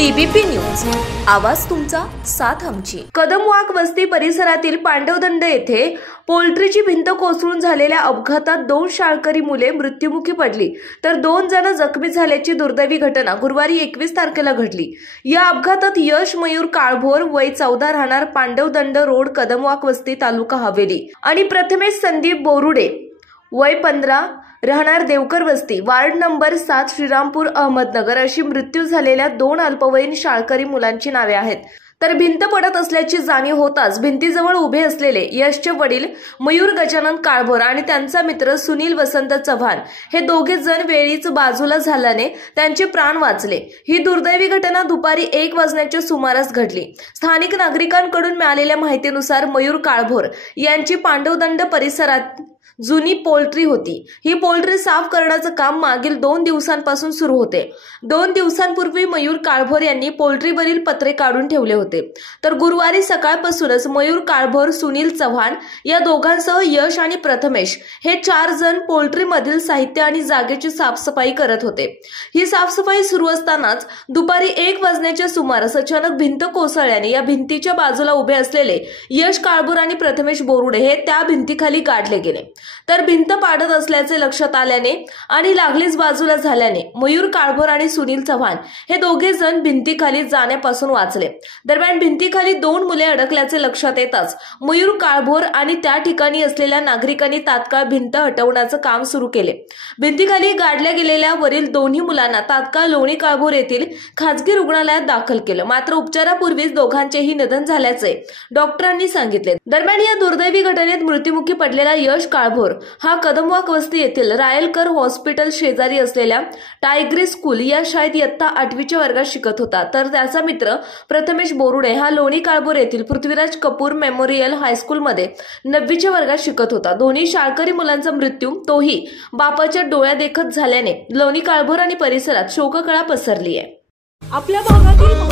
TBP news, आवाज तुमचा, साथ आमची। कदमवाक वस्ती परिसरातील पांडवदंड येथे पोल्ट्रीची भिंत कोसळून झालेल्या अपघातात 2 शाळकरी मुले मृत्युमुखी पडली तर 2 जण जखमी झाल्याची दुर्दैवी घटना गुरुवारी 21 तारखेला घडली। या अपघातात यश मयूर काळभोर वय 14 राहणार पांडवदंड रोड कदमवाक वस्ती तालुका हवेली आणि प्रथमेश संदीप बोरुडे वय 15 राहणार देवकर वस्ती वार्ड नंबर 7 श्रीरामपूर अहमदनगर अशी मृत्यू झालेल्या 2 अल्पवयीन शाळकरी मुलांची नावे आहेत। तर भिंत पडत असल्याची जाणीव होताच भिंतीजवळ उभे असलेले यशचे वडील मयूर गजानन काळभोर आणि त्यांचा मित्र सुनील वसंत चव्हाण हे दोघे जण वेळीच बाजूला झाल्याने त्यांचे प्राण वाचले। ही दुर्दैवी घटना दुपारी 1 वाजण्याच्या सुमारास घडली। स्थानिक नागरिकांकडून मिळालेल्या माहितीनुसार मयूर काळभोर यांची पांडवदंड परिसरात जुनी पोल्ट्री होती। ही पोल्ट्री साफ करण्याचं काम मागील 2 दिवसांपासून सुरू होते। 2 दिवसांपूर्वी मयूर काळभोर यांनी पोल्ट्रीवरील पत्रे काढून ठेवले होते। तर गुरुवारी सकाळपासूनच मयूर काळभोर, सुनील चव्हाण या दोघांसह यश आणि प्रथमेश हे 4 जण पोल्ट्रीमधील साहित्य आणि जागेची साफसफाई करत होते। ही साफसफाई सुरू असतानाच दुपारी 1 वाजण्याच्या सुमारास अचानक भिंत कोसळल्याने या भिंतीच्या बाजूला उभे असलेले यश काळभोर आणि प्रथमेश बोरुडे हे त्या भिंतीखाली गाडले गेले। तर भिंत पाडत असल्याचे लक्षात आल्याने आणि लागलीच बाजूला झाल्याने मयूर काळभोर आणि सुनील चव्हाण हे दोघे जण भिंतीखाली जाण्यापासून वाचले। दरम्यान भिंतीखाली 2 मुले अडकल्याचे लक्षात येताच मयूर काळभोर आणि त्या ठिकाणी असलेल्या नागरिकांनी तात्काळ भिंत हटवण्याचं काम सुरू केले। भिंतीखाली गाडल्या गेलेल्या वरील दोन्ही मुलांना तात्काळ लोणी काळभोर येथील खासगी रुग्णालयात दाखल केलं, मात्र उपचारापूर्वीच दोघांचेही निधन झाल्याचे डॉक्टरांनी सांगितले। दरम्यान या दुर्दैवी घटनेत मृत्युमुखी पडलेला यश काळभोर हा कदमवाक वस्ती येथील रायलकर हॉस्पिटल शेजारी असलेल्या टायग्री स्कूल या शाळेत इयत्ता 8वीच्या वर्गात शिकत होता। तर त्याचा मित्र प्रथमेश बोरुडे हा लोणी काळभोर येथील पृथ्वीराज कपूर मेमोरियल हायस्कूलमध्ये 9वीच्या वर्गात शिकत होता। दोन्ही शाळकरी मुलांचा मृत्यू तोही बापाच्या डोळ्यादेखत झाल्याने लोणी काळभोर आणि परिसरात शोककळा पसरली आहे। आपल्या भागातील